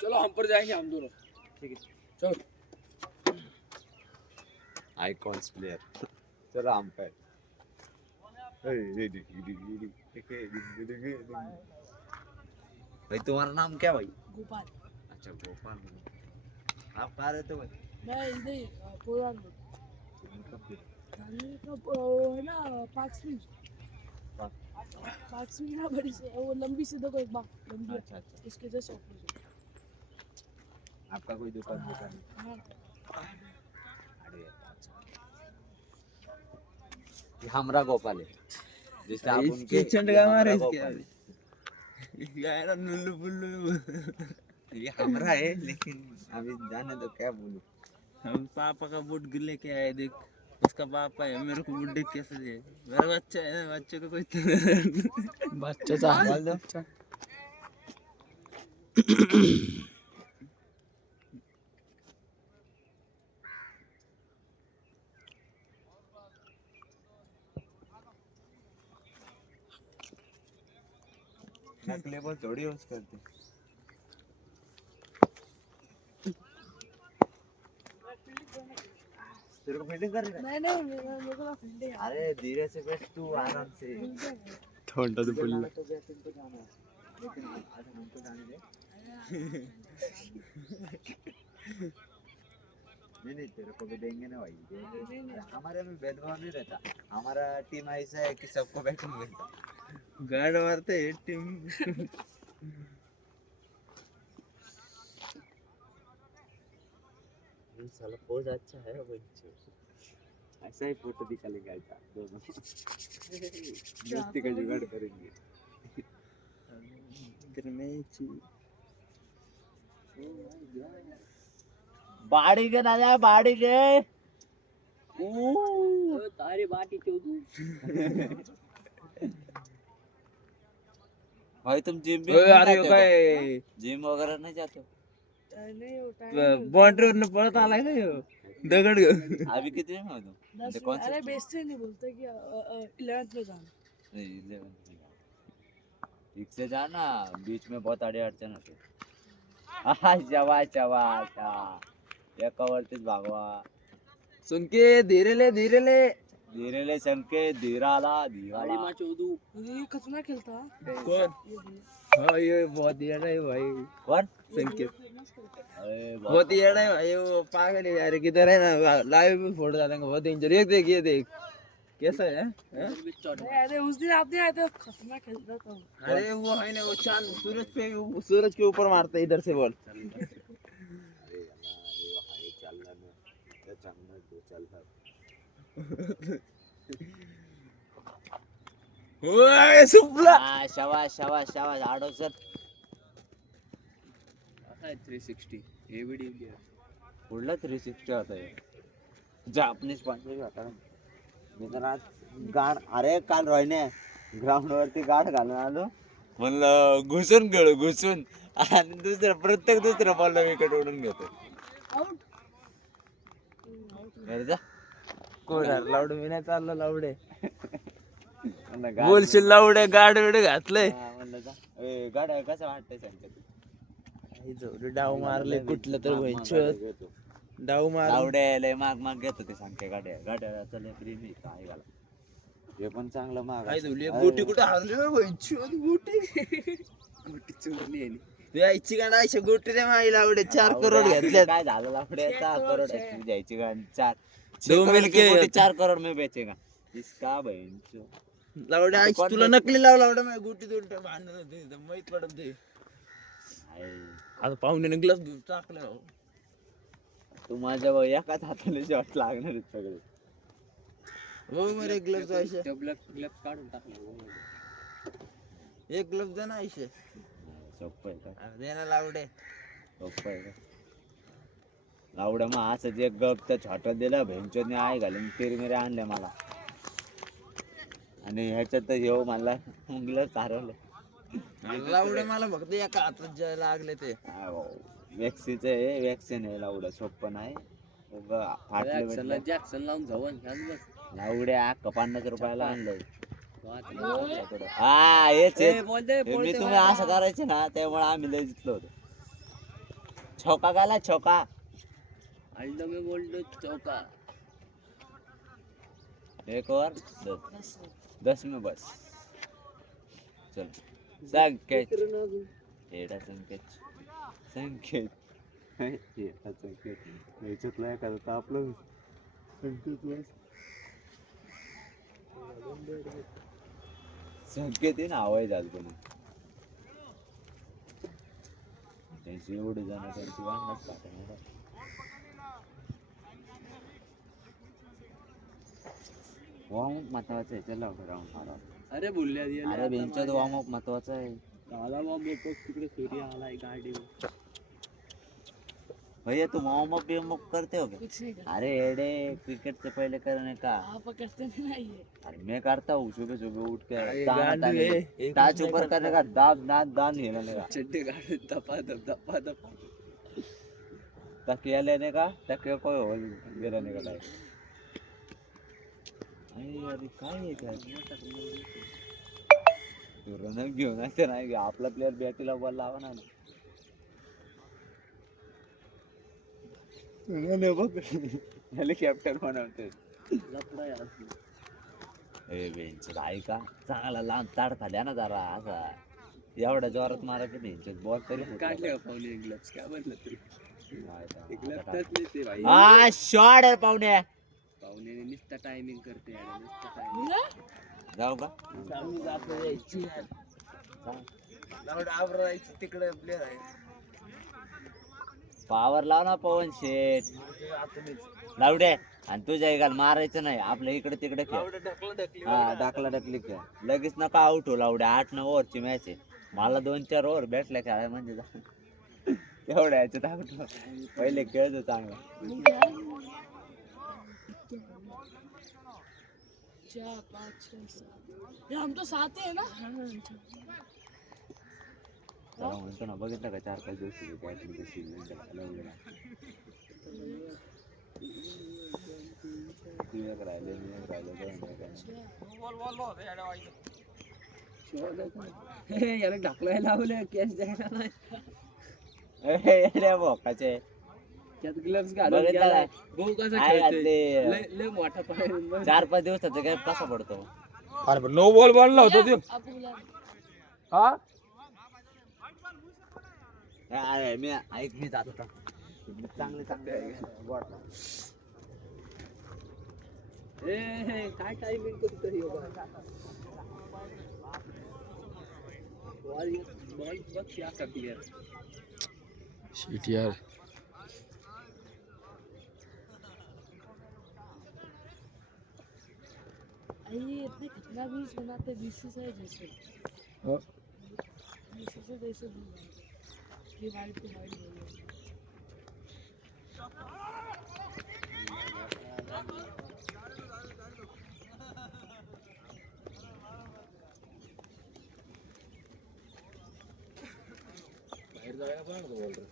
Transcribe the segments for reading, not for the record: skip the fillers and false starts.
चलो हम पर जाएंगे हम दोनों। ठीक है चलो आइकॉन्स प्लेयर चलो हम पे भाई तुम्हारा नाम क्या भाई? गोपाल। अच्छा गोपाल। आप कहाँ रहते हो भाई? मैं इधर पुरान रोड है ना, पार्क्स में ना बड़ी से वो लंबी सी देखो एक बार लंबी। अच्छा अच्छा उसके जैसे ऑपोजिट। आपका कोई दुकान दुकान हाँ अरे अच्छा ये हमरा गोपाल है जैसे आप उनके किचन ये का हमरा मारे गोपाल है। यार नुल्लू बुल्लू ये हमरा है लेकिन अभी जाने तो क्या बोलूं। हम पापा का बूट लेके आए देख। उसका पापा है मेरे को बूट देख कैसे दे। मेरा बच्चा है ना, बच्चे को कोई बच्चा बोल दो नकली बोल थोड़ी यूज करते तेरे को फील्डिंग कर रहा है? नहीं मेरे को फील्डिंग है। अरे धीरे से बैठ तू आराम से थोड़ा तो बुल्लू तो बैटिंग को जाना है लेकिन आज हमको जाने दे। नहीं तेरे को भी देंगे ना भाई। अरे हमारे में भेदभाव नहीं रहता। हमारा टीम ऐसा है कि सबको बैटिंग मिलता। गार्ड मारते हैं टीम। ये साला पोज अच्छा है बच्चे। ऐसा ही फोटो निकालेंगे ऐसा दोनों दोस्ती का जुगाड़ करेंगे। बाड़ी के दादा बाड़ी के तारी बाटी चोदू। भाई तुम जिम भी अरे काय जिम वगैरह नहीं जाते हो? नहीं होता है। बाउंड्री वरनं पळत आलाय ना ह्यो. दगड घेऊन. अभी कितने में हो तुम? 10 कौन अरे से बेस्ट नहीं बोलते कि 11th में जाना। नहीं 11 ठीक से जाना बीच में बहुत अड़े अड़चन होते। शाबाश शाबाश या कवरतीच भागवा सुनके धीरे ले धीरे ले संके धीराला धीराला ये कितना खेलता है? कौन हाँ ये बहुत येड़ा है भाई कौन संकेत अरे बहुत येड़ा है भाई वो पागल है यार किधर है ना लाइव में फोटो डालेंगे बहुत डेंजर ये देख कैसा है हैं? अरे उस दिन आप नहीं आए थे खतरनाक खेल रहा था। अरे वो है ना वो चांद सूरज के ऊपर मारता है इधर से बॉल अरे अल्लाह ये हाई चल रहा है क्या चलना दो चल रहा ओए सुपला शाबाश शाबाश शाबाश आडो सर 360 एबीडी पुढला 360 होता है जापनीज पंजाबी होता ना मी तर आज गाड अरे काल रोहिने ग्राउंड वरती गाड घालून आलो म्हणलं घुसून गेलो घुसून आणि प्रत्येक दुसऱ्या बॉलला विकेट ओढून घेतो आउट घरी जा कोण लावड मी नाही चाललो लावडे म्हणलं गाड बोलशील लावडे गाड बिड घातलंय म्हणलं जा ए गाड कसं वाटतंय सांगते डाव मारले कुठलं तर भैंचोद डाव मार लावडे लय माग माग घेतो ते सांगते गाड्या गाड्या चल प्रेमी काय घाला हे पण चांगलं माग काय धुली गोटी कुठे हरली रे भैंचोद गोटी गोटी चोरली आहे तू यायची का नाही गोटी रे माई लावडे 4 करोड घेतले काय झालं लावडे 4 करोड द्यायची का 4 दो मिलके 4 करोड में बेचेगा इसका बहनचो लावडे आई तुला नकली लाव लावडे माझी गोटी दोन भांडण होते माहित पडत ते आता पाहुण्याने ग्लास टाकलं तू माझ्या एकाच हाताने शॉट लागणार आहेत सगळे हो मेरे ग्लव्स आयशे ग्लव्स काढून टाकले एक ग्लव्स दे ना आयशे सोपं आहे का दे ना लावडे सोपं आहे का लावडं मग असंच एक गप तर छोटा दिला भेंचोने आय घालून तिरमिरे आणले मला आणि ह्याच्यात तर येऊ मला ग्लव्स चारवले लावडे मला फक्त एका हातात जे लागले ते वॅक्सिन आहे वॅक्सिन आहे लावडं सोपं नाही फाटलं जॅक्सन लावून जाऊ लावड्या 50 रुपयाला आणलंय हा हेच मी तुम्ही असं करायचे ना त्यामुळे आम्ही लय जितलो होतो. छोका गाला छोका. अल्टो में बोल्टो चौका. एक और बस 10 में बस. चल संकेत एडा संकेत संकेत एडा संकेत याच्यातला एखादा तापलं संकेत आहे ना आवाज आज पण त्यांची एवढी जण त्यांची वाहनच पाहता. वॉर्मअप महत्वाचं आहे. चला राऊंड मारा. अरे बोलल्या अरे बेंचवर वॉर्मअप महत्वाचं आहे. आला मग तिकडे सूर्य आलाय गाडी. भैया तुम वॉर्मअप बिमअप करते हो क्या? कुछ नहीं करते। अरे एडे क्रिकेट से पहले करने का. आप करते नहीं है। अरे मैं करता हूँ सुबह सुबह उठ के अरे दाना गांडू ताने है, एक टाच उसने ऊपर करता करने का दाब दान दान हिलाने का चड्डे गाड़ी दपा दप. तकिया लेने का तकिया कोई होल गिराने का लाइक. अरे काय आहे काय तू रनर घेऊन असते नाही की आपला प्लेअर बॅटीला बॉल लावा ना. हेलिकॉप्टर बनवते लफड़ा यार. ए बेंच ऐका चांगला लांब ताडका द्या ना जरा असा एवढ्या जोरात मारा की बेंच बॉल तरी काढले का पाहुणे ग्लव्स काय म्हणलं तू? ग्लव्स हा टचले ते भाई. शॉट आहे पाहुणे. पाहुणे नुसता टायमिंग करते यार, नुसता टायमिंग. जाऊ का सामने जातो यायची लावड आवरायची तिकडे प्लेअर आहे. पावर लाव ना पवन शेठ लावडे आणि तुझ्या एकाल मारायचं नाही आपल्या इकडे तिकडे खेळ. हा डाकला डकली खेळ लगेच नका आउट हो लावडे. 8-9 ओव्हरची मॅच आहे. मला 2-4 ओव्हर भेटल्या खेळाय म्हणजे एवढ्या याच्यात आउट पहिले खेळतो चांगला. चार 5 6 7 ये हम तो साथ ही है ना. त्याला म्हणतो ना बघितलं का 4-5 दिवस बॅटली कशी राहिले याला ढकलाय लावले कॅच द्यायला नाही. भोकाचे त्यात ग्लव्स घालून बघितलं गेलाय. का? भाऊ कसा आहे खेळतोय घातले. लय मोठा पाय. 4-5 दिवसाचा गॅप कसा पडतो. अरे पण नो बॉल बनला होता तो. आपको बुला हा अरे मी ऐक मी जात होता चांगले चांगले ए काय टायमिंग करतोय बॉल बघ क्या का प्लेयर. शिट यार. ये इतने खतरनाक बीस बनाते बीसीसीआई जैसे. हाँ। बीसीसीआई जैसे ये वाइट तो वाइट बोल रहे हैं. बाहेर जायला पण नको बोल रे.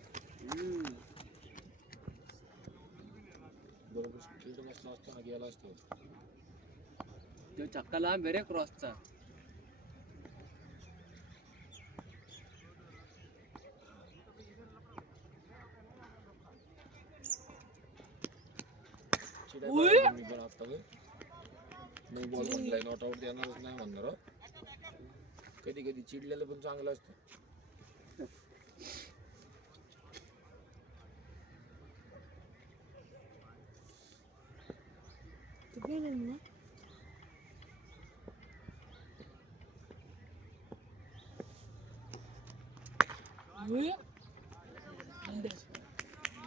बरोबर स्ट्रीट बसला असताना गेला असतो. तो चक्का लांब आहे रे क्रॉसचा. चिडायला मी पण आता नो बॉल म्हणलाय नॉट आउट देणारच नाही म्हणणार. कधी कधी चिडलेलं पण चांगलं असतं. कितने रन हुआ? हुए?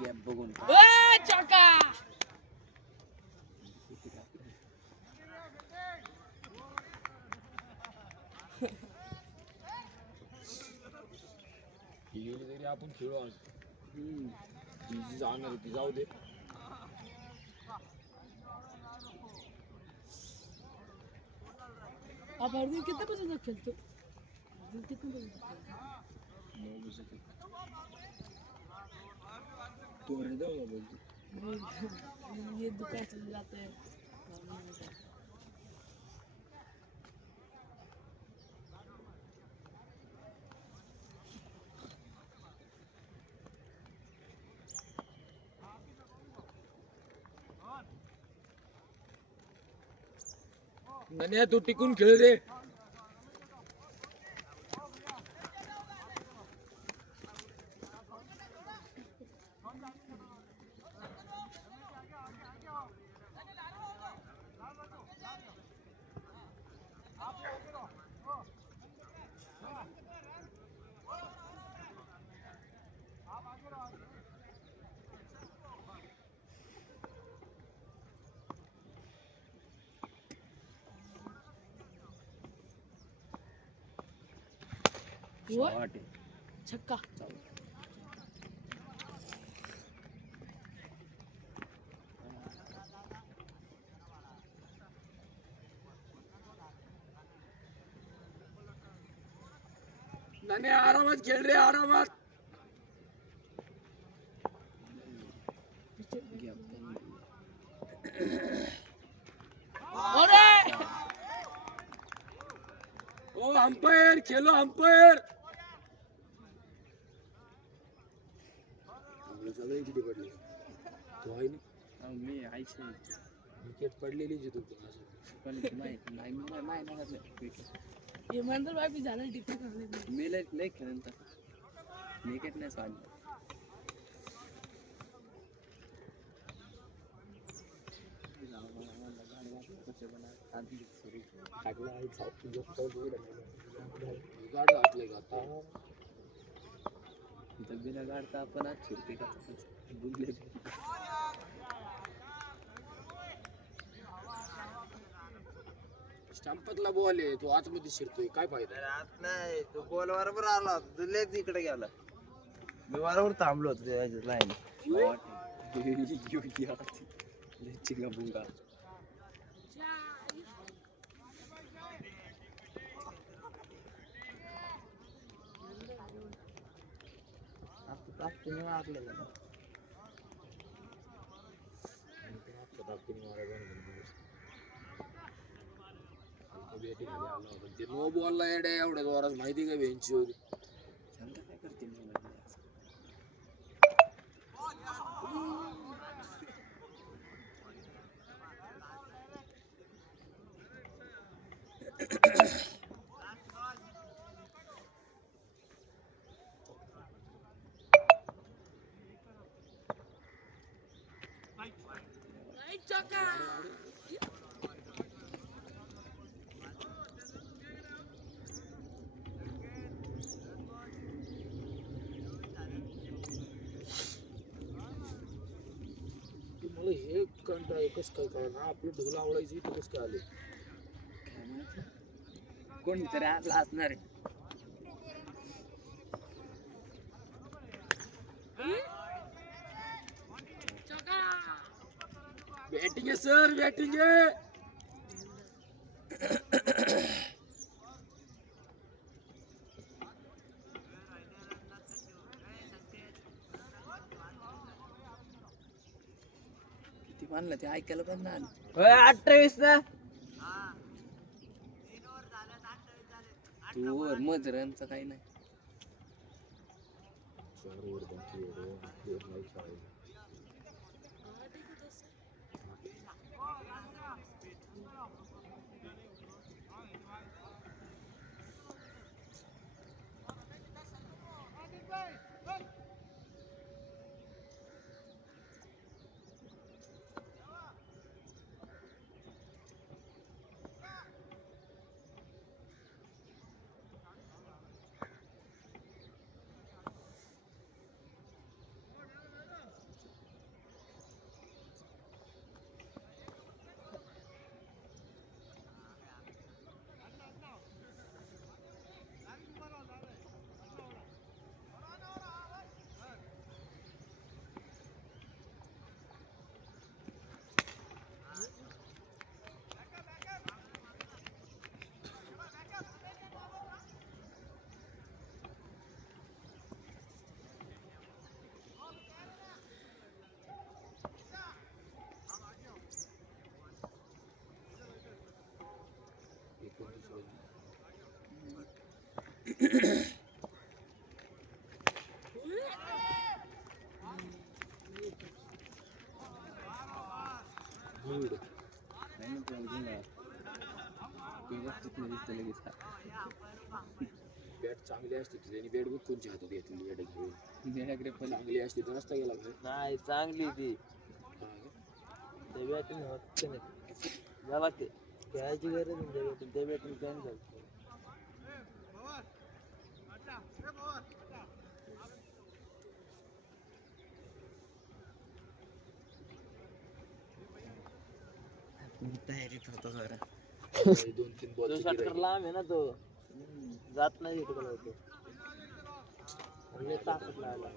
गॅप बघून. ओए चौका. ही गेली तरी आपण खेळू आज. जी जी जाणार ती जाऊ दे. आप हर दिन कितने बजे तक खेलते हो? हर दिन कितने बजे तक खेलते हो? 9 बजे तक. तो रे दो बोलते. ये दुकान चल जाते हैं. नन्या तू टिकून खेळ रे. वो छक्का. नन्या आरामात खेळ रे, आरामात. अरे ओ अंपायर खेलो, अंपायर. आपलं सगळे किती पडले तू आहे ना. मी आईचे विकेट पडलेली जी तू पण नाही इमानदार भाई भी झाला टिकट काढले. मी लय खेळून विकेट नाही सोडलं. गाड घातले का आता. बिना गाडता आपण आज शिरते का बुगले. स्टंपातला बॉल आहे, तू आतमध्ये शिरतोय, काय फायदा. आत नाही, तो बॉल बरोबर आला, तुलेच इकडे गेला. मी बरोबर थांबलो होतो लाईन. बुंगा नो बॉल ला एवढ्या जोरात माहिती का बेंचवर. काय करते छक्का. मला हे कंटाळ एकच काय कळणार, आपलं ढोल आवडायची इथं कसं काय आले. कोणीतरी आतला असणार आहे. छक्का. बॅटिंग आहे सर, बॅटिंग आहे. किती मानलं ते ऐकायला पण नाही आलं. 28 ना. तू वर मजरांचं काही नाही. वस्तूत लगेच ते लगेच बॅट चांगली असते त्यांनी बॅट बघ कोणच्या हातात घेतली बॅट घेऊन मेळाकडे पण चांगली असते तर नसता गेला का? नाही चांगली ती हा का? त्या बॅटून होत नाही मला ते खेळायची गरज नाही त्या बॅटून त्या बॅटून काय झालं तयारीत होता जरा हे 2-3 तो बॉल षटकर लांब आहे ना तो जात नाही तिकडे होतो लय ताकद लागला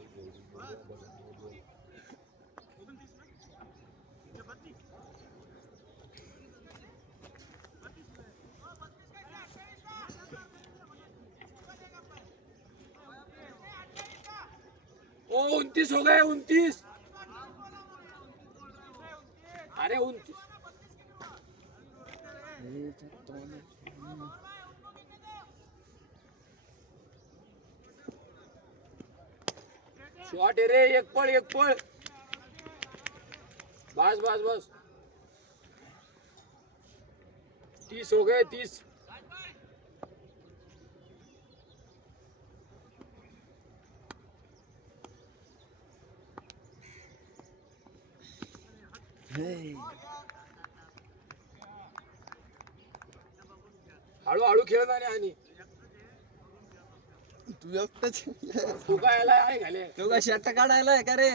ओ 29 हो गए 29 अरे 29 शॉट आहे रे एक पळ बस बस बस 30 हो गए 30 हळूहळू खेळ आणि तू एकटाच तू काय याला आहे घाले तो का शर्ट काढायला आहे का रे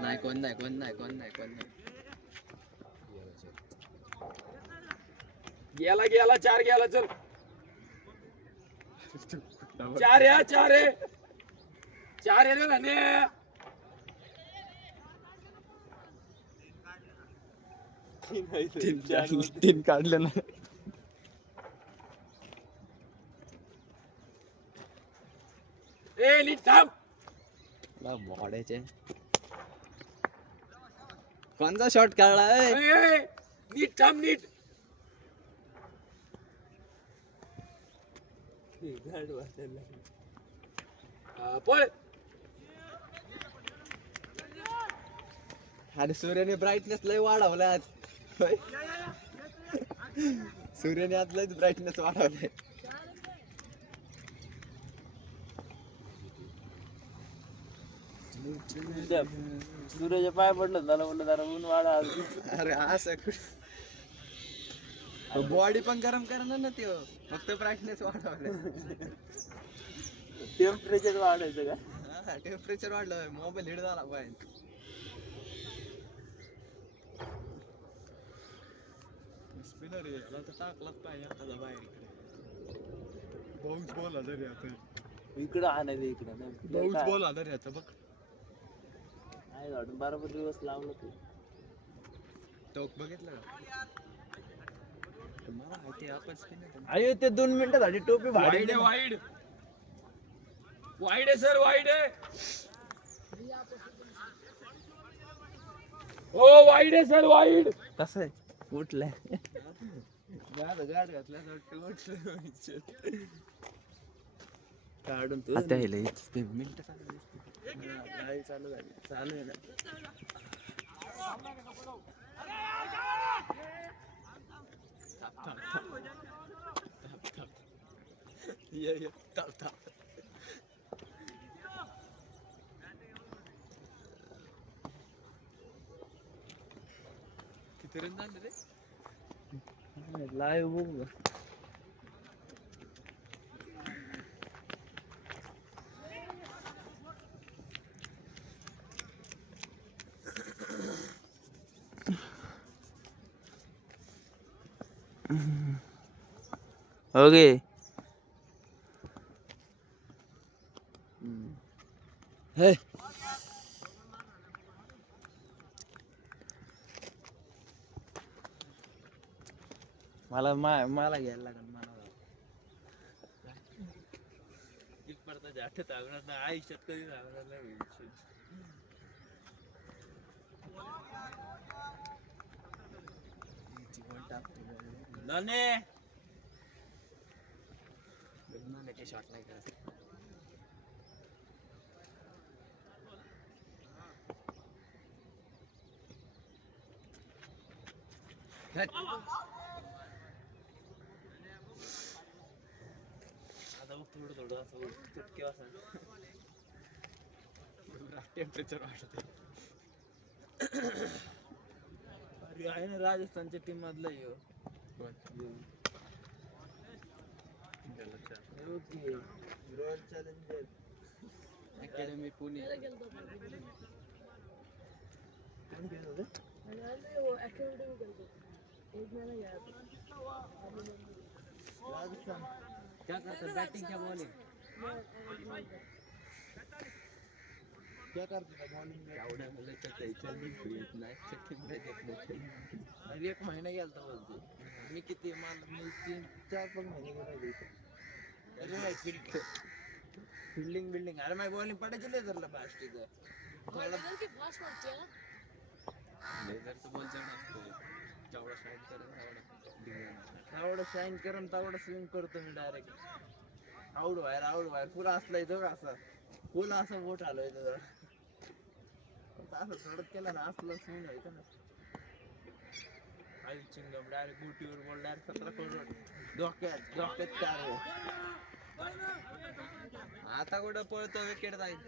नाही कोण नाही गेला 4 गेला चल 4 आहे रे धने तीन काढले ना ए नीट थांब मोड्याचे कोणता शॉट काढला ए, नीट थांब नीट पळ अरे सूर्याने ब्राईटनेस लय वाढवला आज होय? सूर्याने आज लयच ब्राईटनेस वाढवलाय सूर्याच्या पाय पडलं त्याला म्हणलं जरा ऊन वाढा अरे असं बॉडी पण गरम करणार ना त्यो फक्त ब्राईटनेस वाढवलाय टेम्परेचर वाढायचं का टेम्परेचर वाढलं मोबाईल हिट झाला पाहिजे स्पिनर याला तर टाकलाच पाहिजे आता बाहेर इकडे पाऊस बोला तरी आता इकडं आणायचं इकडं पाऊस बोला तरी आता बघ नाही वाटून बरोबर दिवस लावलं तू टोक बघितलं का मला माहिती आपण स्पिनर अयो ते 2 मिनिटासाठी टोपी भाडी वाईड आहे सर वाईड आहे हो वाईड आहे सर वाईड कसं आहे उठलंय गाड घातल्यास वाटतं काढून आता हे मिनिट चालू झाली चालू आहे ना ये थांब किती रन झाले रे लाईव्ह बघू ओके हे मला घ्यायला लागेल मला आठवत आवडणार नाही आयुष्यात कधी आवडणार नाही शॉट नाही करत आता बघ थोडं थोडं असं चटके असं टेम्परेचर वाढत अरे आहे ना राजस्थानच्या टीम मधला ह्यो. Royal challenger academy Pune. त्याला गेलतो आपण. कोण खेळत होते? आणि आम्ही वो अकॅडमी गेलतो. एक महिना गया था. राजस्थान क्या करता बॅटिंग क्या बॉलिंग क्या करता था बॉलिंग में एवढ्या मुलाच्या त्याच्या येत नाही चेकिंग अरे एक महिना गेलता बोलते मी किती मी 3-4 महिने गेलो अरे फील्डिंग बिल्डिंग अरे माझी बॉलिंग पडायची लेझरला फास्ट तिथं लेझर की फास्ट पडते ना. लेझरचं बॉल जड असतो जेवढा शाईट करेल तेवढं शाईन करून तेवढं स्विंग करतो मी डायरेक्ट आउट बाहेर फुल असला इथं का असा फुल असं बोट आलो इथं असं थोडं केलं ना असलं स्विंग व्हायचं ना आई चिंगम डायरेक्ट गुटीवर बॉल डायरेक्ट 17 करोड डोक्यात चार आता कुठं पळतो विकेट जाईल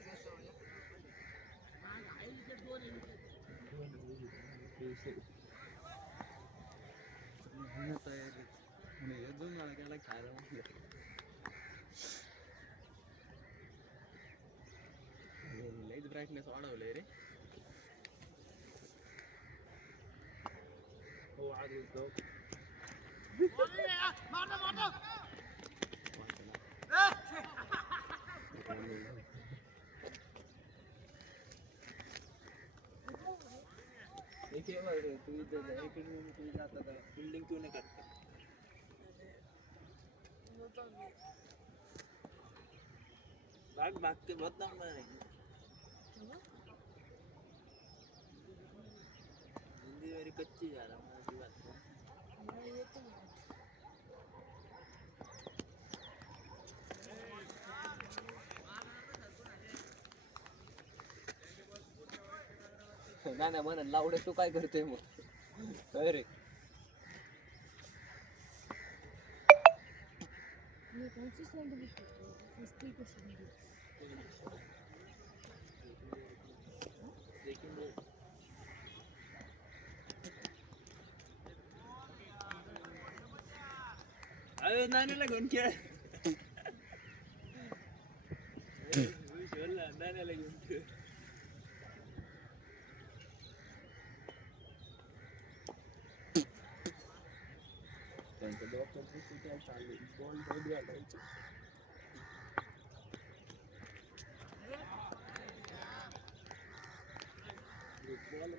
तयारी अजून मला गेला खायला म्हटलं लईच ब्राईटनेस वाढवलंय रे हो आज होतो देखिए भाई तू इधर अकेडमी में तू जाता था फील्डिंग क्यों नहीं करता भाग के बहुत दम मारेंगे हिंदी मेरी कच्ची जा रहा है मराठी बात कर ये तो है. नाही म्हणा लावडे तू काय करतोय मग अरे ये consistent भी सुस्ती को सुन लेकिन अरे नानीला घेऊन खेळ नानीला घेऊन खेळ त्यांच्या डॉक्टर चालू बॉल बॉल घालायचे बॉल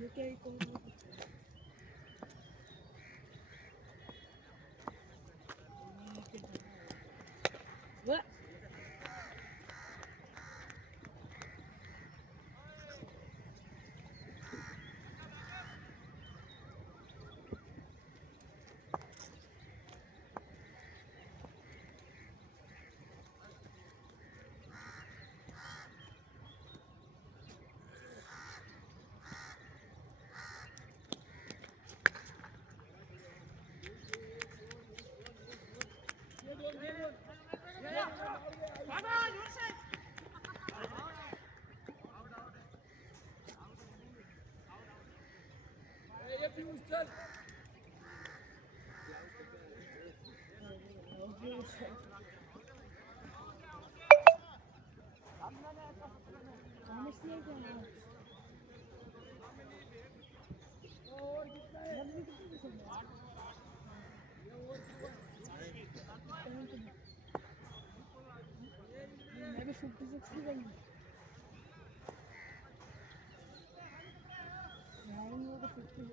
ये क्या ही कहूँ वह honestly क्या है लंबी कितनी पसंद है मैं भी 56 की गई यार वो तो 50 की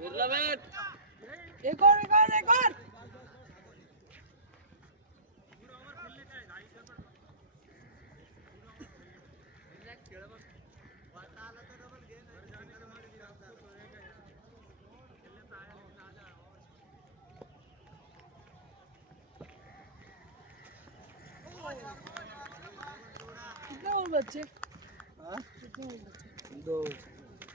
एक और एक और एक और कितने और बच्चे कितने और बच्चे दो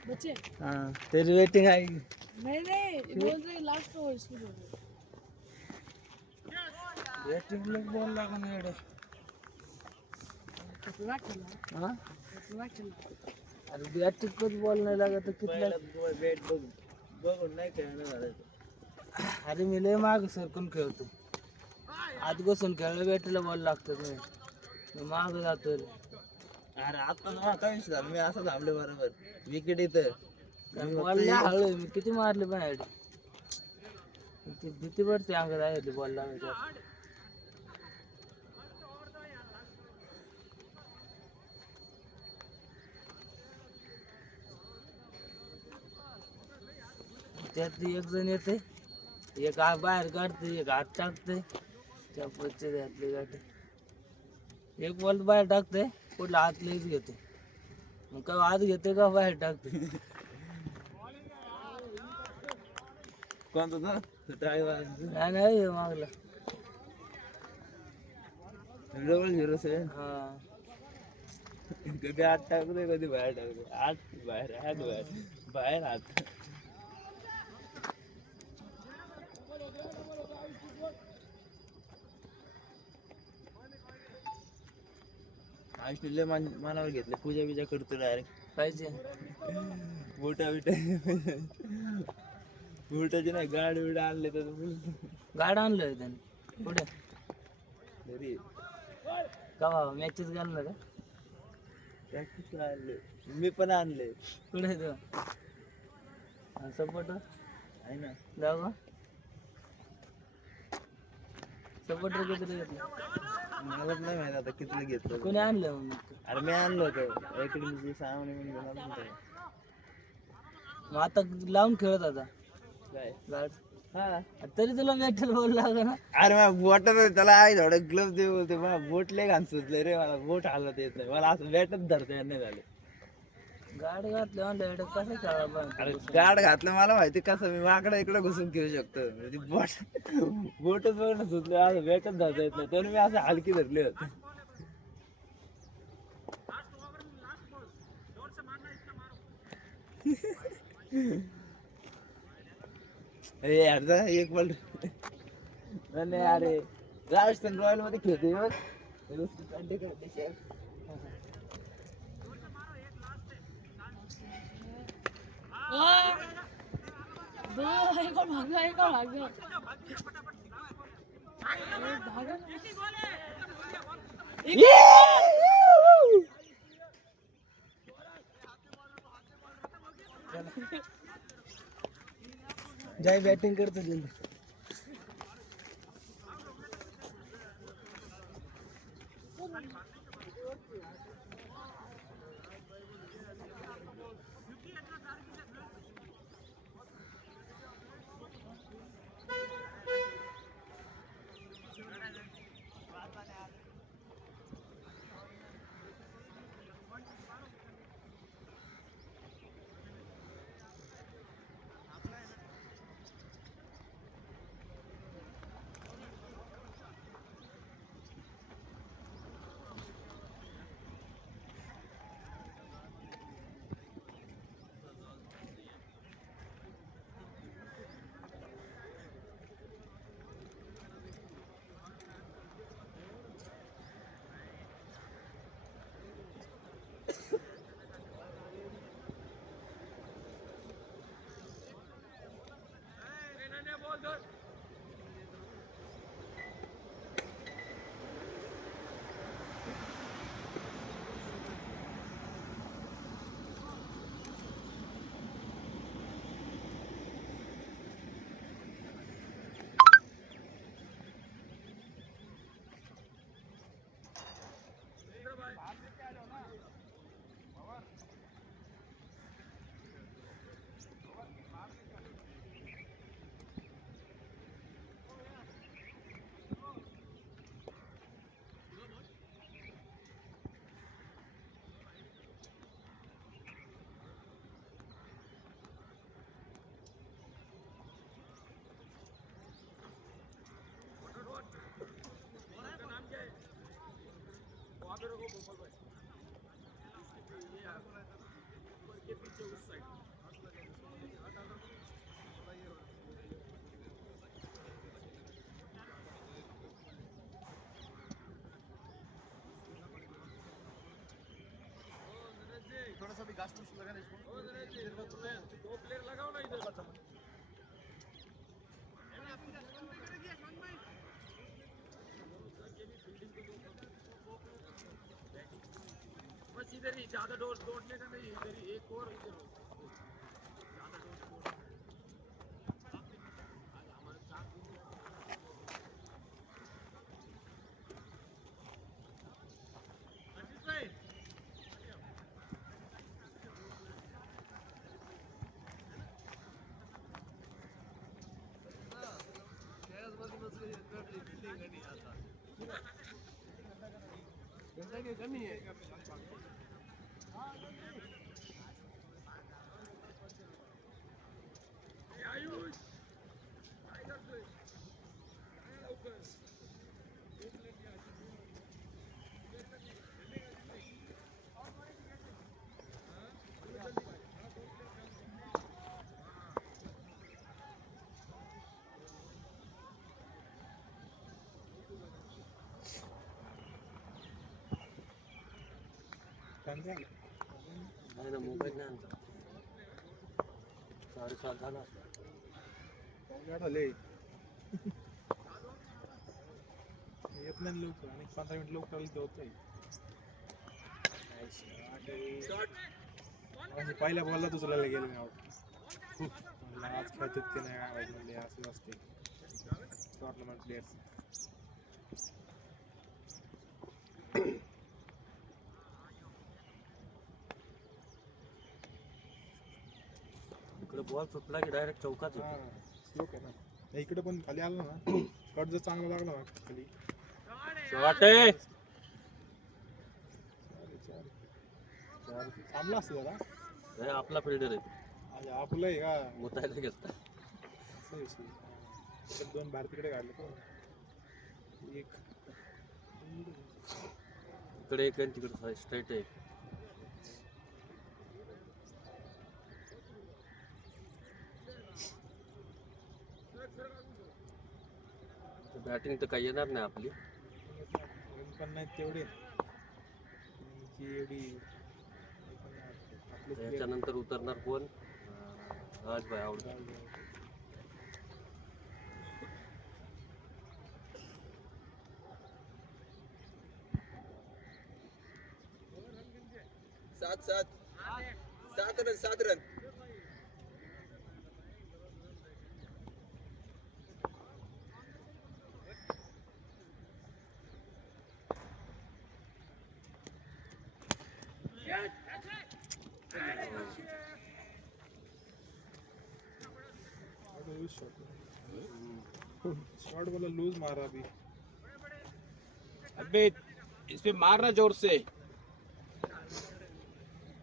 बच्चे हाँ तेरी वेटिंग आएगी नहीं नहीं बोल रहे लास्ट ओवर इसको बोल रहे वेटिंग लोग बोल लगा ना एवढे कितना खेला हाँ कितना खेला अरे बॅटिंग कधी बॉल नाही लागत तर कितला बॅट बघून बघून नाही खेळणं झालं अरे मी लय माग सरकून खेळतो आत बसून खेळलं बॅटला बॉल लागतो मी माग जातो अरे आता ना काय विषय मी असं थांबले बरोबर विकेट इथं बॉल हळू मी किती मारले बाहेर ती भीती पडते अंगात आहे बॉल लावायची त्यात एक जण येते एक बाहेर काढते एक आत टाकते त्या पच्चे त्यातली गाठी एक बॉल बाहेर टाकते कुठला आत लगेच घेते मग का आत घेते का बाहेर टाकते कोणतं नाही नाही मागला 007 हा कधी आत टाकते कधी बाहेर टाकते आत बाहेर आत बाहेर बाहेर आत मनावर घेतले पूजा बिजा करतो डायरेक्ट पाहिजे बोटा बिटा बोटाचे नाही गाड बिड आणले तर गाड आणलं त्याने पुढे घरी का मॅचेस घालणार का प्रॅक्टिस आणले मी पण आणले कुठे तो सपोर्ट आहे ना जाऊ सपोर्टर किती घेतलं मलाच नाही माहिती आता किती घेतलं कोणी आणलं मग अरे मी आणलं होतं इकडे सावणी म्हणून मग आता लावून खेळत आता काय गाड हा तरी तुला मेटल बॉल लागला ना अरे मला बोटच त्याला आहे थोडं ग्लव्ह दे बोलते मला बोट लय घाण सुचले रे मला बोट हालत येत नाही मला असं बॅटच धरता नाही झाले गाड घातलं म्हणलं कसं खेळा अरे गाड घातलं मला माहिती कसं मी वाकडं इकडं घुसून खेळू शकतो म्हणजे बोटच बघणं सुचले असं बॅटच धरता येत नाही तर मी असं हलकी धरले होते अरे यार जा एक बॉल नाही अरे राजस्थान रॉयल मध्ये खेळते दो एक और भाग गया एक और भाग गया भागा जाय बॅटिंग करतो जल्दी बस इधर ही, ज्यादा डोर तोड़ने का नहीं, इधर ही एक और इधर हो। नाही ना मोबाईल नाही आणला 7:30 झाला येत नाही लवकर आणि 15 मिनिट लवकर आलं तर होतंय पहिल्या बॉलला दुसऱ्याला गेलो मी आउट आज खेळतात की नाही काय माहित म्हणले असं असते टुर्नामेंट प्लेयर्स इकडे बॉल सुटला की डायरेक्ट चौकात हा होतो स्लो आहे ना इकडे पण खाली आलं ना कट जर चांगला लागला ना खाली शॉट आहे थांबला असतं जरा हे आपला फिल्डर आहे आज आपलं आहे का मुतायला गेलता असं विषय. इकडे दोन बाहेर तिकडे काढले तो एक इकडे एक आणि तिकडे स्ट्राईट आहे बॅटिंग तर काही येणार नाही आपली पण नाही तेवढे एवढी आपले त्याच्यानंतर उतरणार कोण आज भाई आवडत सात रन शॉट बोला लूज मारा अभी अबे इस पे मारना जोर से।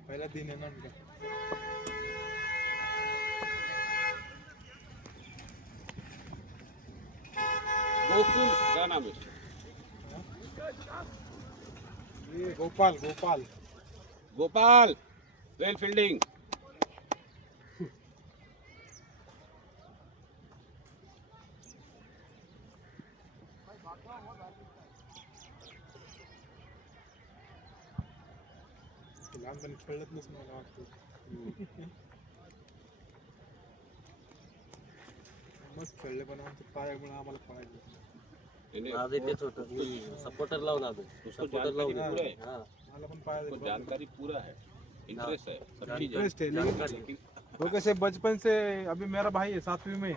पहला दिन है ना उनका गोकुल क्या नाम है? ये गोपाल गोपाल गोपाल वेल फील्डिंग। लहानपणी खेळत नसून मला वाटतं मग खेळले पण आमच्या पायामुळे आम्हाला पळायचं माझं तेच होतं मी सपोर्टर लावून आलो तू सपोर्टर लावून हा मला पण पाया जानकारी पूरा है, इंटरेस्ट है, सबकी इंटरेस्ट है जानकारी लेकिन वो कैसे बचपन से अभी मेरा भाई है 7वीं में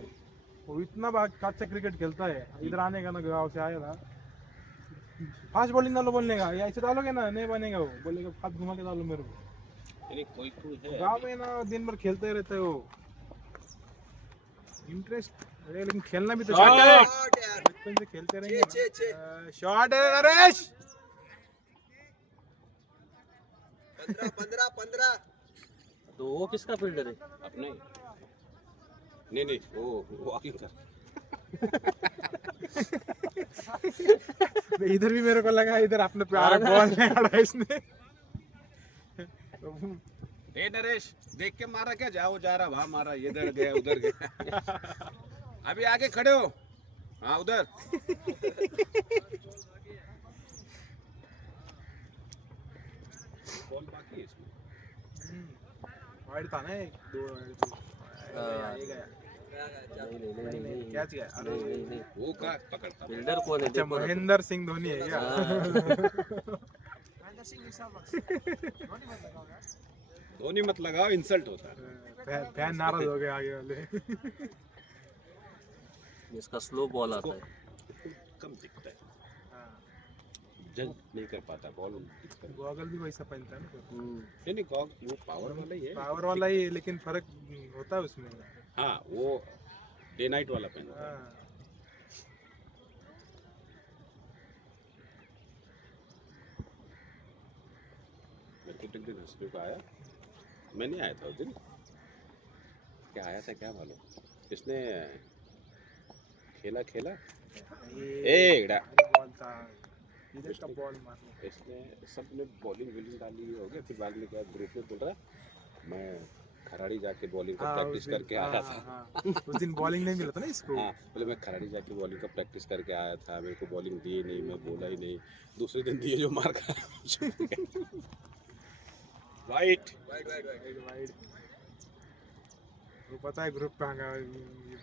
वो इतना अच्छा क्रिकेट खेलता है इधर आने का ना गाँव से आया था फास्ट बॉलिंग डालो बोलने का या ऐसे डालोगे ना नहीं बनेगा वो बोलेगा हाथ घुमा के डालो मेरे को यानी कोई है गाँव में ना दिन भर खेलते रहते हो इंटरेस्ट लेकिन खेलना भी तो चाहिए बचपन से खेलते रहेंगे शॉट है नरेश 15 तो वो किसका फील्डर है अपने नहीं वो वॉकिंग कर इधर भी मेरे को लगा इधर अपने प्यार बॉल नहीं आड़ा इसने ए नरेश देख के मारा क्या, जाओ जा रहा वहां मारा, इधर गया उधर गया। अभी आगे खड़े हो, हाँ उधर। बॉल बाकी है इसमें। वाइड था ना एक, 2 वाइड थे। ये गया नहीं कैच गया। अरे नहीं नहीं वो का पकड़ता। फिल्डर कौन है अच्छा देखो ना तुम। महेंद्र सिंह धोनी है क्या? धोनी मत लगाओ, इंसल्ट होता है। फैन नाराज हो गए आगे वाले। इसका स्लो बॉल आता है। इसको कम दिखता है, हाँ, जज नहीं कर पाता बॉल। गॉगल भी वैसा पहनता है ना। नहीं नहीं गॉग वो पावर वाला ही है। पावर वाला ही है, लेकिन फर्क होता है उसमें। हाँ वो डे नाइट वाला पहनता है। हाँ, मेरे को एक दिन हंसने को आया, मैं नहीं आया था उस दिन, क्या आया था क्या मालूम, इसने खेला खेला एड़ा, बॉल था इधर का बॉल मारना। इसने सबने बॉलिंग विलिंग डाली हो गया, फिर बाद में क्या ग्रुप में बोल रहा मैं खराड़ी जाके बॉलिंग का हाँ, प्रैक्टिस उस दिन- करके आया था। हाँ, उस दिन बॉलिंग नहीं मिला था ना इसको। हाँ बोले मैं खराड़ी जाके बॉलिंग का प्रैक्टिस करके आया था, मेरे को बॉलिंग दिए नहीं, मैं बोला ही नहीं, दूसरे दिन दिए जो मार खा। वाइट वाइड वो पता है ग्रुप पे आगा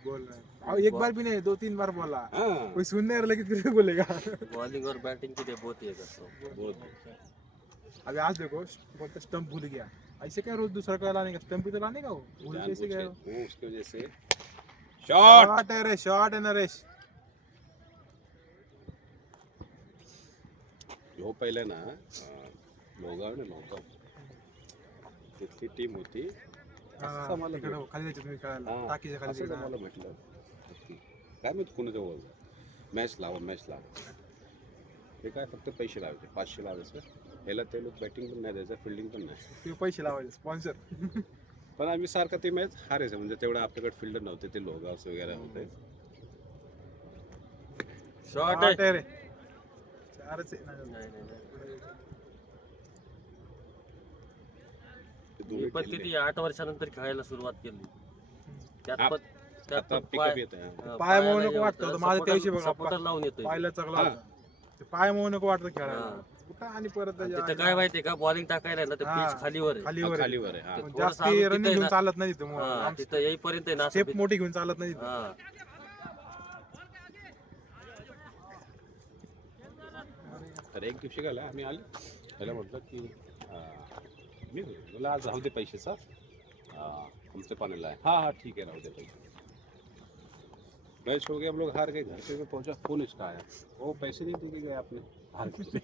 बोल रहा है। और एक बार भी नहीं, 2-3 बार बोला। हाँ कोई सुनने वाला लेकिन किसी बोलेगा। बॉलिंग और बैटिंग के लिए बहुत ही है करता हूँ। बहुत अभी आज देखो बोलते स्टंप भूल गया, ऐसे क्या रोज दूसरा का लाने का, स्टंप भी तो लाने का वो भूल जान कैसे गए? वो उसकी वजह से शॉट। शॉट है रे, शॉट है नरेश। जो पहिले ना लोगाव ना लोगाव तिथली टीम होती, असं मला तिकडे खाली जायचं तुम्ही खेळायला, हा, टाकीच्या खाली असं तिकडे. मला म्हटलं होती. काय माहित कोणाजवळ मॅच लावा मॅच लावा, ते काय फक्त पैसे लावायचे, 500 लावायचं, याला ते लोक बॅटिंग पण नाही द्यायचं, फिल्डिंग पण नाही. ते पैसे लावायचे स्पॉन्सर. पण आम्ही सारखं ते मॅच हारायचं, म्हणजे तेवढं आपल्याकडे फिल्डर नव्हते, ते लोगावस वगैरे होते. शॉट शॉट आहे. आहे रे, चारच आहे ना. नाही नाही नाही. ते मी दोघे पण खेळले. किती 8 वर्षानंतर खेळायला सुरुवात केली. त्यात आप- पण आता पिकअप येत आहे. पाय मोडू नको वाटतं होतं, माझं त्या दिवशी बघा, सपोर्टर लावून येतोय. पायला चांगला हा. होता. ते पाय मोडू नको वाटतं खेळायला. हा. कुठं आणि परत आणि त्याच्या तिथं काय माहितीये का बॉलिंग टाकायला आहे ना ते हा. पिच खालीवर आहे. खालीवर आहे. खालीवर आहे. हा ते जास्त थोडंसं अजून रनिंग तिथं घेऊन आहे चालत नाही ना. हा, तिथं. तिथं येईपर्यंत आहे ना असं स्टेप मोठी घेऊन चालत नाही तिथं. हा. तर एक दिवशी गेला आम्ही आले, त्याला म्हटलं की मी बोला आज राहू दे पैशाचा, हमसे पानी लाए, हाँ हाँ ठीक है राहू दे पैसे. मैच हो गया, हम लोग हार गए, घर पे मैं पहुंचा, फोन इसका आया, वो पैसे नहीं दे के गए आपने, हार गए.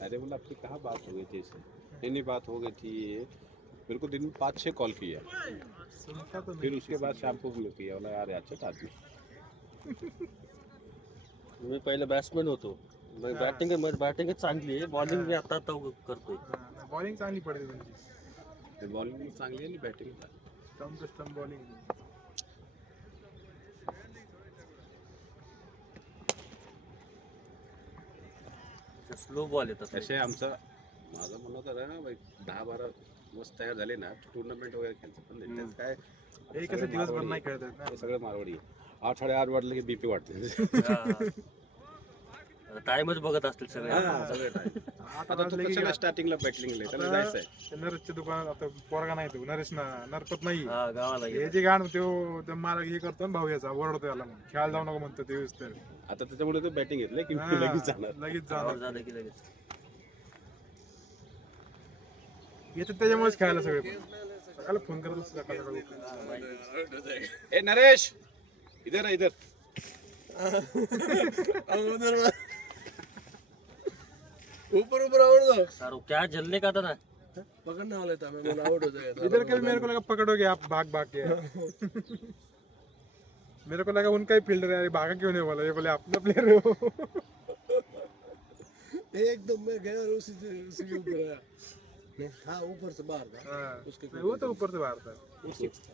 अरे बोला आपकी कहाँ बात हो गई थी इससे, नहीं बात हो गई थी, मेरे को दिन में 5-6 कॉल किया, सुनता तो फिर नहीं. उसके बाद शाम को भी किया, बोला यार अच्छा आदमी. मी पहिले बॅट्समॅन होतो. हा. बॅटिंग चांगली आहे, बॉलिंग मी आता आता करतोय. बॉलिंग चांगली पडते तुमची. बॉलिंग चांगली आहे आणि batting stump to stump bowling. Slow ball येतात. असे आमचा माझं म्हणणं तर आहे ना बाई, 10-12 मस्त तयार झाले ना टुर्नामेंट वगैरे खेळतात, पण त्याच्यात काय एक असं दिवसभर नाही खेळत आहेत ना. हे सगळं मारवाडी आहे. 8-8:30 वाजलं की बीपी वाटते. टाइमच बघत असतील सगळे. हा, सगळे time. आता आता तो वाजले की कशाला स्टार्टिंगला बॅटिंगला त्याला आता- जायचं आहे. नरेशच्या दुकानात आता पोरगा नाही तो, नरेश नरपत नाही. हा, गावाला हे गेला. जे गाण तो मला हे करतो ना भाऊ, याचा ओरडतो याला, मग खेळायला जाऊ नको म्हणतो ते तर. आता त्याच्यामुळे तो बॅटिंग घेतलंय की हा, लगेच जाणार. लगेच गावावर जाणार. झालं की लगेच. येतात त्याच्यामुळेच खेळायला सगळे पण. सकाळी फोन करत असतो सकाळ सकाळी. ए नरेश इधर आ, इधर. ऊपर ऊपर आवड़ दो, सारू क्या झेलने का था ना. पकड़ने वाले था मैं, बोला आउट हो जाएगा. इधर कभी मेरे को लगा पकड़ोगे आप, भाग भाग के. मेरे को लगा उनका ही फील्डर है, भागा क्यों नहीं बोला, ये बोले अपना प्लेयर हो. एकदम मैं गया और उसी के ऊपर आया. नहीं, हाँ ऊपर से बाहर था. हाँ, उसके नहीं, वो तो ऊपर से बाहर था. सिक्स था,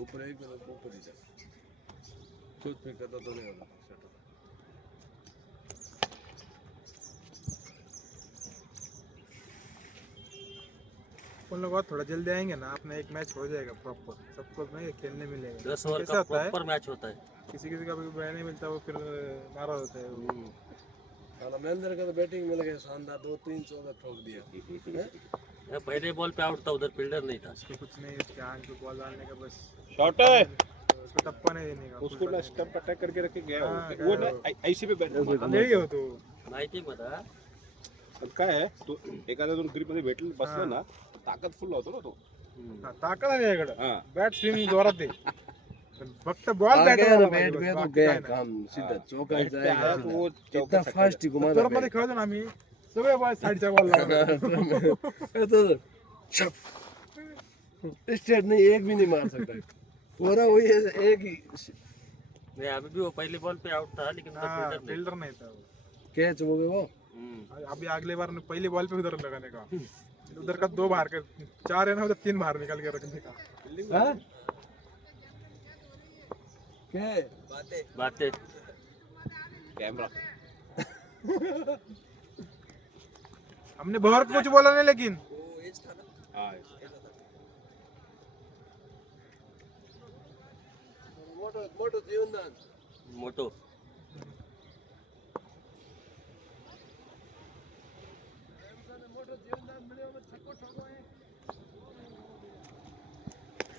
ऊपर एक ऊपर ही था. कुछ नहीं करता तो नहीं होता. अपन लोग और थोड़ा जल्दी आएंगे ना, अपना एक मैच हो जाएगा प्रॉपर, सबको नहीं खेलने मिलेगा। 10 ओवर कैसा का होता है, प्रॉपर मैच होता है। किसी किसी का भी बैट नहीं मिलता, वो फिर नाराज होता है वो। महेंद्र का तो बैटिंग मिल गया शानदार, 2-3 चौका ठोक दिया। ये पहले बॉल पे आउट था, उधर फील्डर नहीं था। उसको कुछ नहीं, उसके आंख पे बॉल डालने का बस, शॉट है उसको टप्पा नहीं देने का। उसको ना स्टंप अटैक करके रख के गया हाँ, हो वो ना गया ऐसे पे बैठ नाही हो तो माहिती मला पण काय आहे तो एखाद्या दोन ग्रीप मध्ये भेटलं बसलं ना ताकद फुल होतो ना तो हा, ताकद आहे याकडे, हा बॅट स्विंग जोरात आहे, पण फक्त बॉल आ बॅट गया ना बैट में तो गया काम सीधा, चौका बैट पे आया जाएगा तो वो इतना चौका फास्ट ही घुमा मध्ये खेळतो ना आम्ही, सगळे बॉल साईडच्या बॉल स्ट्रेट नहीं, एक भी नहीं मार सकता पूरा वही एक ही नहीं, अभी भी वो पहले बॉल पे आउट था, लेकिन उधर फील्डर नहीं। फील्डर नहीं था कैच हो गया वो। हम्म। अभी अगले बार पहले बॉल पे उधर लगाने का, उधर का 2 बाहर का 4 है ना, उधर 3 बाहर निकाल के रखने का। हाँ? क्या बातें कैमरा हमने बहुत कुछ बोला नहीं, लेकिन हाँ मोटो जीवनदान मोटो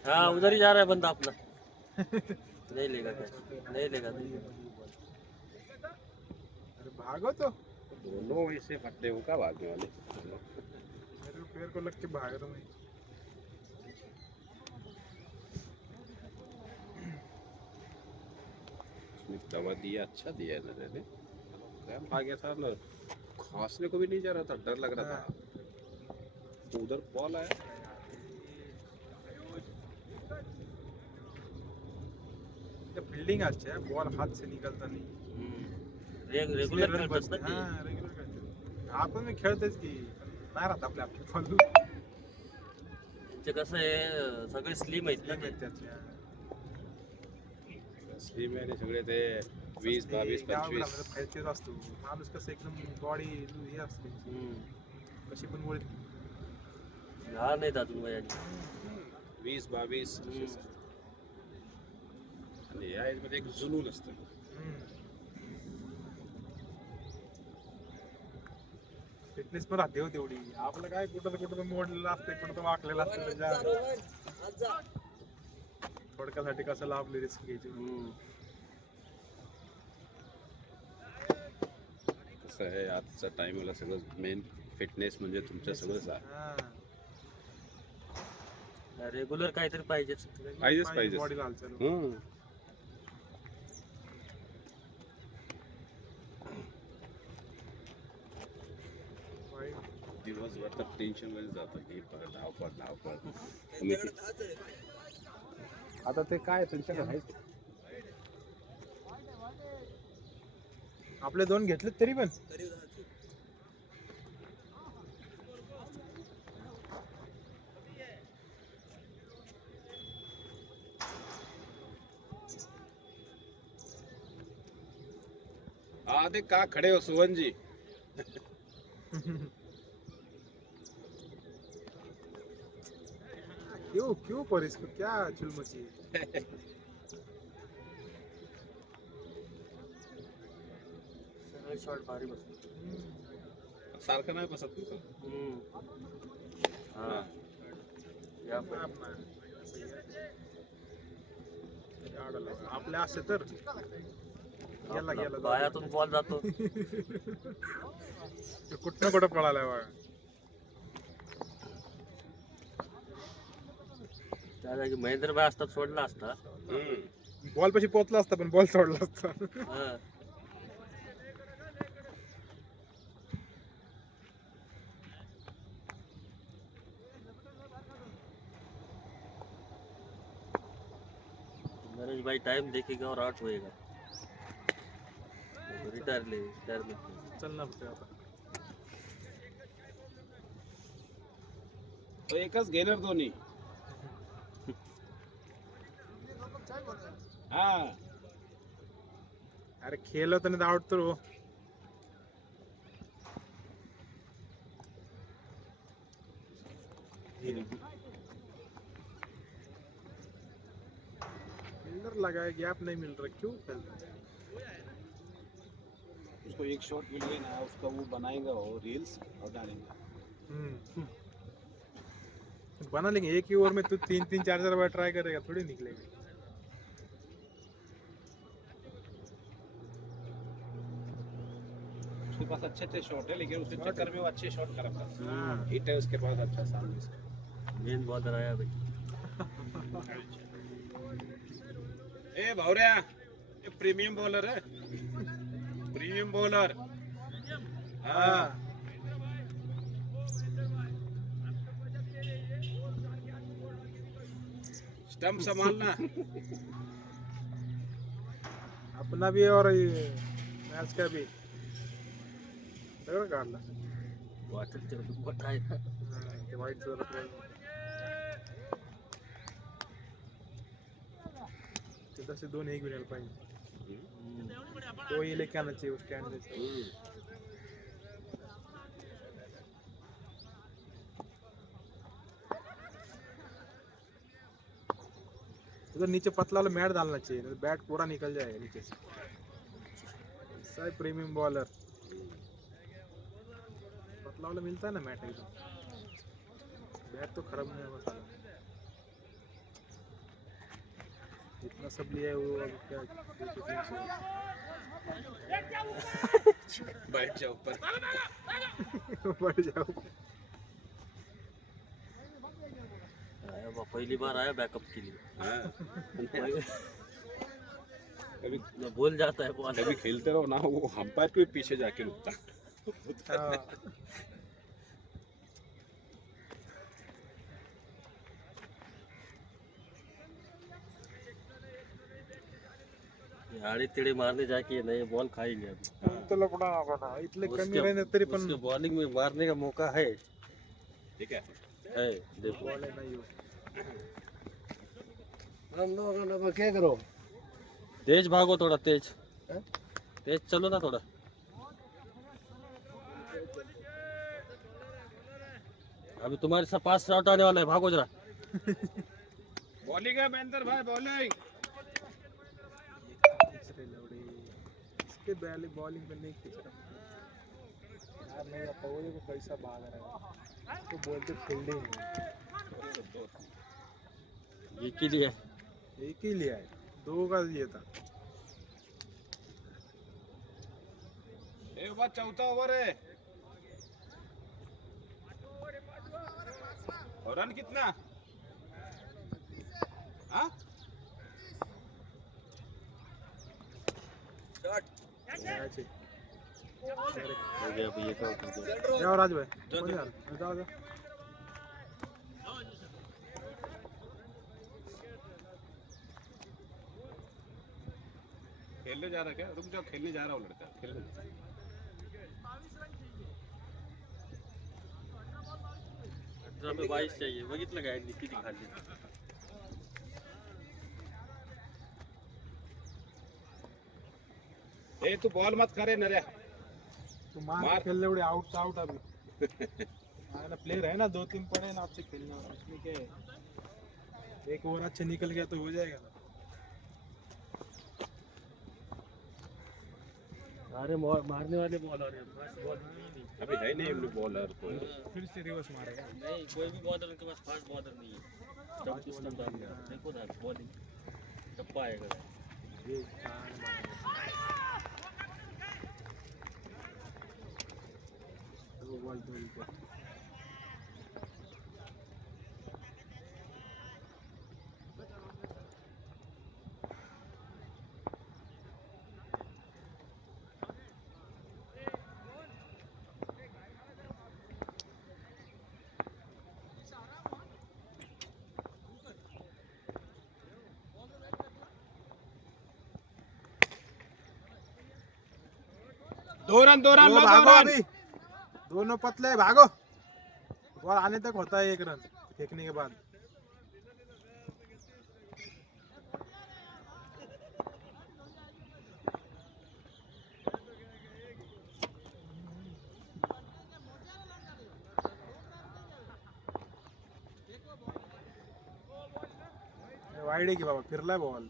हाँ, उधर ही जा रहा है बंदा अपना। नहीं लेगा क्या, नहीं लेगा, नहीं लेगा। अरे भागो तो, दोनों ऐसे फटने हो का भागने वाले मेरे को पैर को लग के भाग रहा मैं। उसने दवा दिया, अच्छा दिया है ना ने क्रैम्प आ गया था ना, खांसने को भी नहीं जा रहा था, डर लग रहा था, तो उधर बॉल आया फील्डिंग अच्छा है, बॉल हाथ से निकलता नाही, रेगुलर रन खेळतोस ना पडते. ती. हा, रेग्युलर खेळतो आपण मी खेळतेच की, पण नाही राहत आपल्या बॉल ते कसं आहे, सगळे स्लिम आहेत ना ते. त्याच्या स्लिम आहे आणि सगळे ते 20 22 25 खायचेच असतो माणूस, कसं एकदम बॉडी हे असते, कशी पण वळी. लहान नाहीत अजून वयाने. 20 22 आणि या एज मध्ये एक जुनून असतं. फिटनेस पण राहते हो तेवढी, आपलं काय कुठं मोडलेलं असतं, कुठं वाकलेलं असतं, थोडक्यासाठी कसं आपली रिस्क घ्यायची. कसं आहे आजच्या टाइमला सगळं मेन फिटनेस म्हणजे तुमचं सगळंच आहे. रेग्युलर काहीतरी पाहिजेच. पाहिजेच बॉडीला हालचाल. दिवसभर तर टेन्शन मध्ये जातं की धावपळ तुम्ही आता ते काय त्यांच्याकडे आहे आपले 2 घेतले तरी पण आधे का खड़े हो सुवन जी. क्यों पर इसको क्या चुलमची. सगळे शॉट भारी बसतो. सारखं नाही बसत तुझं. हा, या पण. आपल्या असे तर गेला पायातून बॉल जातो. कुठं कुठं पळालाय बघा. त्या जागी महेंद्रभाई असतात, सोडला असता. बॉल पशी पोहोचला असता, पण बॉल सोडला असता. हा. नरेश भाई टाइम देखेगा और आउट होएगा. रिटायरमेंट. चल ना आता. तो एकच घेणार दोन्ही. हा अरे खेळलो तर नाही आउट तर हो. फील्डर लगा है, गैप नहीं मिल रहा, क्यों खेलता है? उसको एक शॉट मिल गया ना, उसका वो बनाएगा वो रील्स और डालेंगे। बना लेंगे एक ही ओवर में, तू 3-3 4 4 बार ट्राई करेगा, थोड़ी निकलेगा। उसके पास अच्छे अच्छे शॉट है, लेकिन उसके Shot चक्कर में वो अच्छे शॉट खराब करता है। हाँ। हिट है उसके पास अच्छा सामने से। मेन बॉलर आया भाई। ए भावरिया, ये प्रीमियम बॉलर है, प्रीमियम बॉलर। हाँ, स्टंप संभालना। अपना भी और ये मैच का भी सगळं काढला। वाटेल तेवढं मोठा आहे ना. ते वाईट जरा ते तसे 2 एक मिळायला पाहिजे, तो ये लेके आना चाहिए उस कैंडिडेट से। उधर नीचे पतला वाला मैट डालना चाहिए, नहीं तो बैट पूरा निकल जाएगा नीचे से। ऐसा है प्रीमियम बॉलर, पतला वाला मिलता है ना मैट एकदम, बैट तो खराब नहीं होगा साला। इतना सब लिया है वो, अब क्या बैठ जाओ ऊपर। बढ़ जाओ। आया बा, पहिली बार आया बैकअप के लिए. हाँ, कभी बोल जाता है बॉल. कभी खेलते रहो ना, वो अंपायर के पीछे जाके रुकता। हाँ। आड़ी तिड़ी मारने जाके नहीं, बॉल खाएंगे अभी. तो लपड़ा होगा ना, इतने कमी रहने तरी पण उसके बॉलिंग में मारने का मौका है. ठीक है, देखो बॉल है नहीं हो। हम लोग अब क्या करो? तेज भागो थोड़ा, तेज हैं? तेज चलो ना थोड़ा. अभी तुम्हारे साथ 5 शॉट आने वाला है, भागो जरा. बॉलिंग है महेंद्र भाई, बॉलिंग। तीसरे लौड़े इसके बैले बॉलिंग पे नहीं खींच रहा यार, नहीं आता वो, देखो कैसा भाग रहा है, तो बोलते फील्डिंग एक ही लिए. एक ही लिया है, 2 का ये था। एक बार चौथा ओवर है, और रन कितना? हाँ, मैच है। हो गया अभी, ये तो हो गया. जाओ राज भाई, जाओ जाओ जाओ। खेलने जा रहा क्या? रुक जाओ, खेलने जा रहा हूँ लड़का, खेलने। 18 में 22 चाहिए, बघितलं काय किती खाल्ली. ए तू बॉल मत करे नऱ्या। तो मार मार। खेलने उड़े, आउट आउट अभी। हमारा प्लेयर है ना, 2-3 पड़े हैं ना आपसे खेलने वाले, उसमें क्या है, एक ओवर अच्छा निकल गया तो हो जाएगा ना। अरे मारने वाले बॉलर है, फास्ट बॉलर नहीं. अभी है नहीं बॉलर कोई। फिर से रिवर्स मारेगा। नहीं, कोई भी बॉलर के पास फास्ट बॉलर नहीं है. जब कुछ तब डाल दिया, देखो ना बॉलिंग टप्पा आएगा. ये कान मारेगा। दो बॉल 2 विकेट। दो रन दो लो, भागो 2 रन। अभी, दोनों पतले हैं, भागो। बॉल आने तक होता है 1 रन फेंकने के बाद। वाईड आहे की बाबा, फिरलाय बॉल.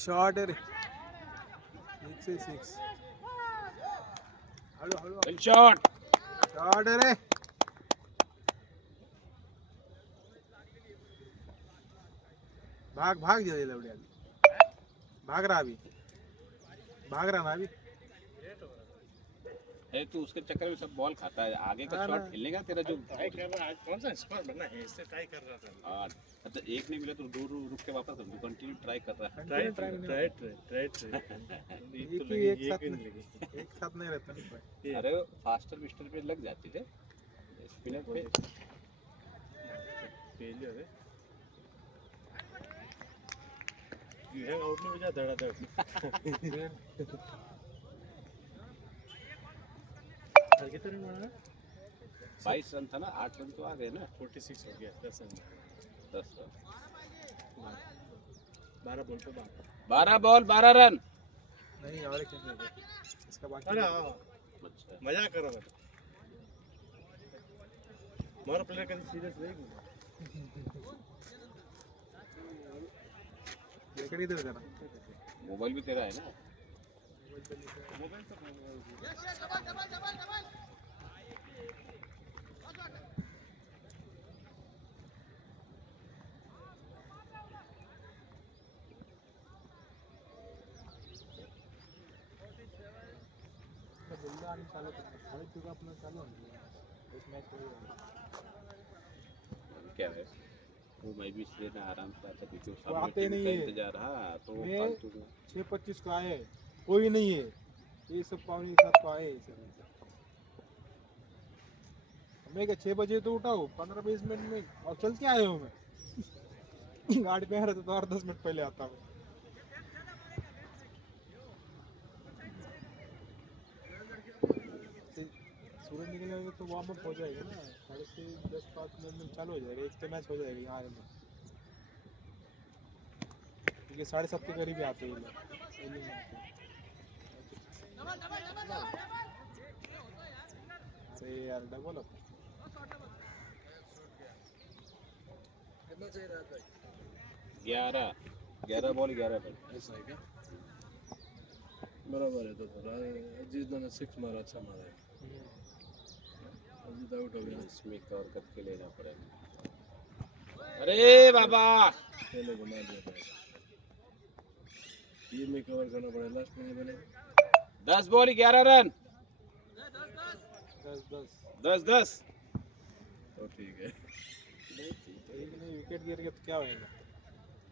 शॉर्ट आहे रे. 6 हळू हळू शॉट. शॉर्ट आहे रे. भाग भाग दे एवढी आधी. भाग रहा अभी, भाग रहा ना अभी. है तो उसके चक्कर में सब बॉल खाता है. आगे का हाँ शॉट ना. खेलने का तेरा जो ट्राई कर रहा है आज, कौन सा स्कोर बना है इससे ट्राई कर रहा था. हाँ, मतलब एक नहीं मिला तो दो रुक के वापस कर. कंटिन्यू ट्राई कर रहा है. Try try try try try एक ही एक साथ नहीं, एक साथ नहीं रहता ना कोई. अरे फास्टर विस्टर पे लग जाती थे स्पिनर पे. फेलियर है. यू हैव आउट में जा धड़ाधड़. कितने रन मारा? 22 रन था ना, 8 रन तो आ गए ना. 46 हो गया. 10 रन. 10 रन. 12 बॉल पे 12 बॉल 12 रन. नहीं और एक नहीं है. इसका बाकी अरे हाँ अच्छा. मजा करो मत. मारो प्लेयर कभी सीरियस नहीं. विकेट इधर जरा. मोबाइल भी तेरा है ना. बुल्ला आणि चालू करतात. हळद तुझं आपलं चालू आहे. एक मॅच हो गया. क्या है वो मैं भी इसलिए ना आराम से आता क्योंकि वो वो आते सामने टीम नहीं का है. इंतजार. हाँ तो वो मैं- फालतू में 6:25 को आए, कोई नहीं है. ये सब 6:45 को आए. मैं क्या 6 बजे तो उठाओ, 15-20 मिनट में और चल के आए हूँ मैं. गाड़ी पे रहता तो और 10 मिनट पहले आता हूँ. सूरज निकलने में तो वार्म अप हो जाएगा ना. 6:30 10-5 मिनट में चालू हो जाएगा. एक तो मैच हो जाएगा यहाँ में, क्योंकि 7:30 के करीब ही आते हैं ये लोग. early में आते हैं. अरे यार डबल अप. कितना चाहिए रहता है? 11 बॉल 11 रन. ऐसा है क्या? बराबर है. तो अजीत ने 6 मारा, अच्छा मारा है. अजीत आउट हो गया. इसमें कवर करके लेना पड़ेगा. अरे बाबा पहले बना दिया था. ये में कवर करना पड़ेगा. लास्ट में बने 10 बॉल 11 रन. 10-10. तो ठीक है. एक नहीं विकेट गिर गया तो क्या होएगा.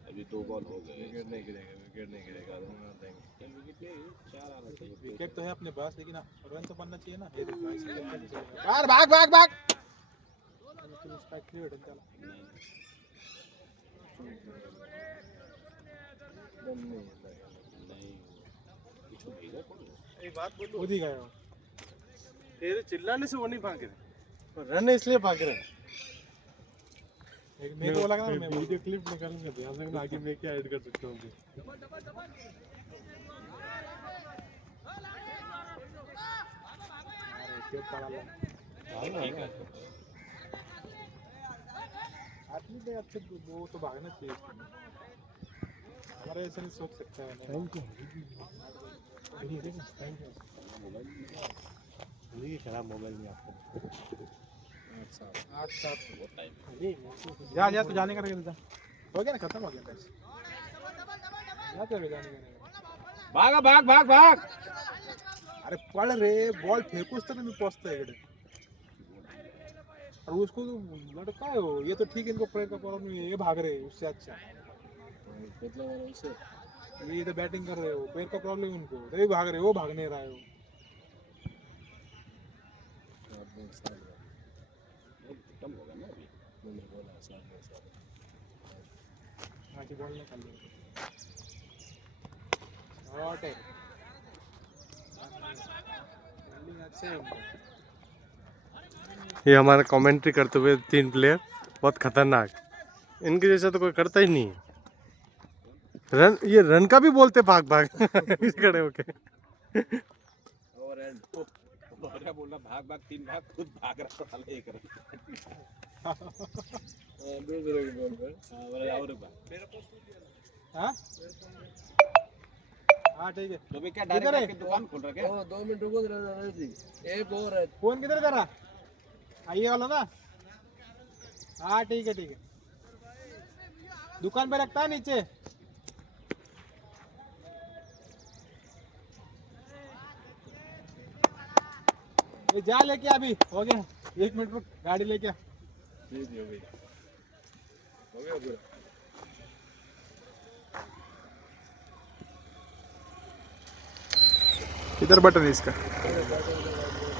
अभी 2 बॉल हो गए. विकेट नहीं गिरेगा. विकेट नहीं गिरेगा. आदमी मार देंगे. विकेट नहीं 4 आना चाहिए. विकेट तो है अपने पास, लेकिन रन तो बनना चाहिए ना. ये देखो ऐसे करके नहीं चलेगा. यार भाग भाग भाग. तो स्ट्राइक क्लियर है चला. दम नहीं है. नहीं कुछ भेजा कौन. एक बात बोलूं, खुद ही गए हो. तेरे चिल्लाने से वो नहीं भाग रहे. रन इसलिए भाग रहे हैं. एक मेरे को लगा ना, मैं वीडियो क्लिप निकालूंगा ध्यान से. आगे मैं क्या ऐड कर सकता हूँ. अरे पड़ा ला. ठीक है. आदमी पे अच्छे वो तो भागना चाहिए. हमारे ऐसा नहीं सोच सकता है. Thank you. खराब मोबाइल में आपको 8-7 बहुत टाइम. जा तो जाने का रहेगा. जा हो गया ना, खत्म हो गया मैच. जा तो जाने का. भागा भाग भाग भाग. अरे पड़ रे. बॉल फेंकूच तर मी पोचतोय इकडे. और उसको लड़का है वो. ये तो ठीक है, इनको प्रेयर का प्रॉब्लम नहीं है. ये भाग रहे हैं उससे अच्छा. कितना मारा उसे? ये तो बैटिंग कर रहे हो. पैर का प्रॉब्लम है उनको, तभी भाग रहे हो. वो भाग नहीं रहा है वो. खत्म होगा ना अभी. मैंने बोला 7 बाकी बॉल निकाल लो. शॉट है. बॉलिंग अच्छे है उनको. ये हमारा कमेंट्री करते हुए 3 प्लेयर बहुत खतरनाक. इनके जैसा तो कोई करता ही नहीं है. रन, ये रन का भी बोलते भाग भाग खड़े होके. और एंड गौरव बोला भाग भाग 3 भाग, खुद भाग रहा था, साला 1 रन। दूसरे की बॉल पर हाँ, बोला और भाग। हाँ हाँ ठीक है। तो भी क्या किधर डायरेक्ट है? आपकी दुकान खोल रखे? 2 मिनट रुको जरा जी, एक और है। फोन किधर है तेरा? आइए वाला ना? हाँ ठीक है ठीक है। दुकान पे रखता है नीचे। ये जा लेके आ अभी, हो गया 1 मिनट रुक, गाड़ी लेके आ। जी जी हो गई, हो गया पूरा। इधर बटन है इसका।